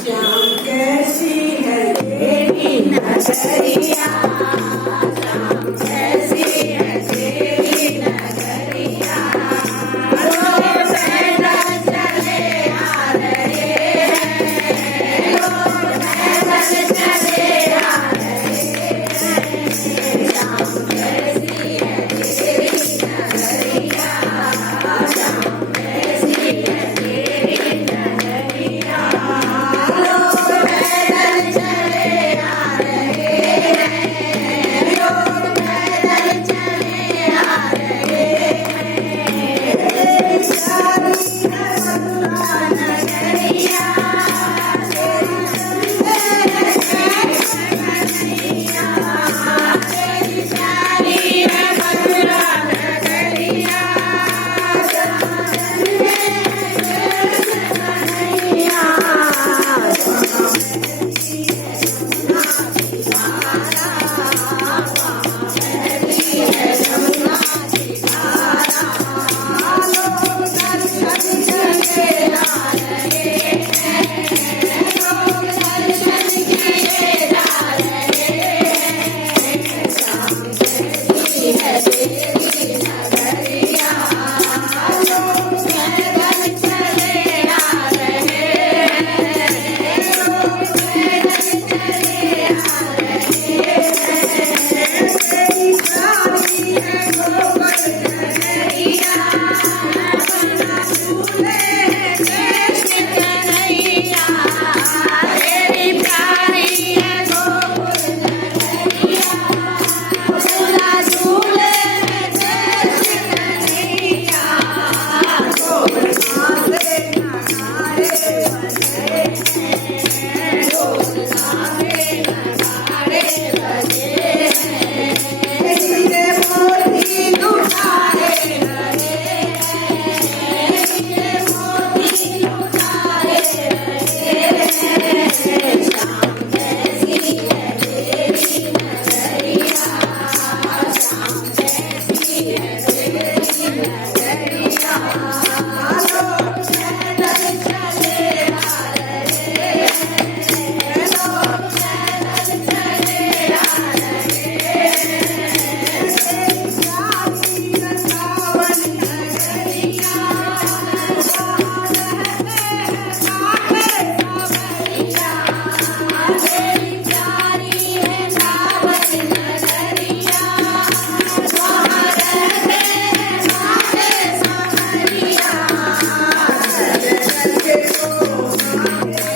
श्याम कैसी है तेरी नगरिया, श्याम कैसी है तेरी नगरिया। लोग पैदल चले आ रहे हैं, लोग पैदल चले आ रहे हैं। श्याम कैसी है तेरी नगरिया, श्याम कैसी है तेरी नगरिया। लोग पैदल चले आ रहे हैं, लोग पैदल चले आ रहे हैं। तेरी शादी है मथुरा नगरिया, तेरी कन्हैया, तेरी शादी है मथुरा नगरिया।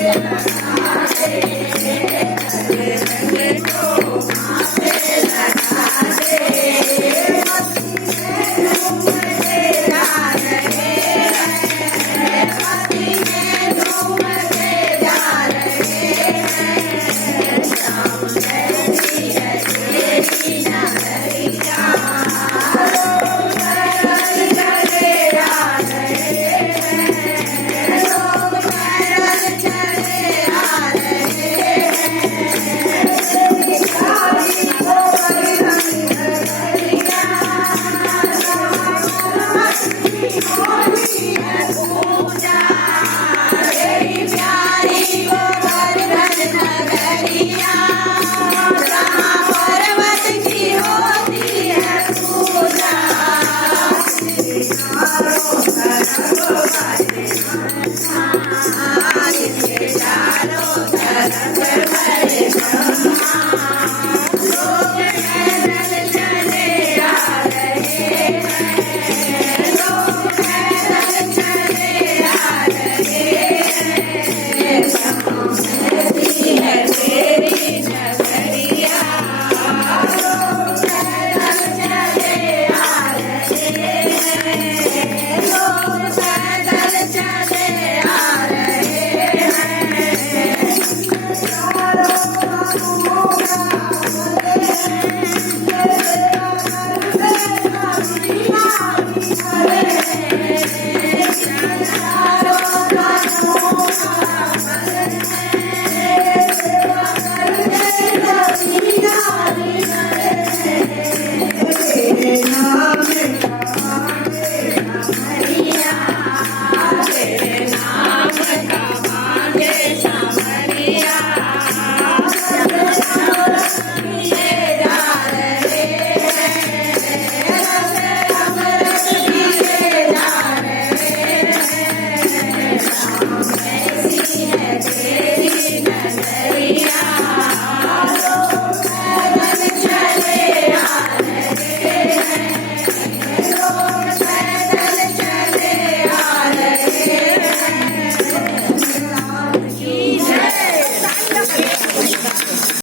Yeah.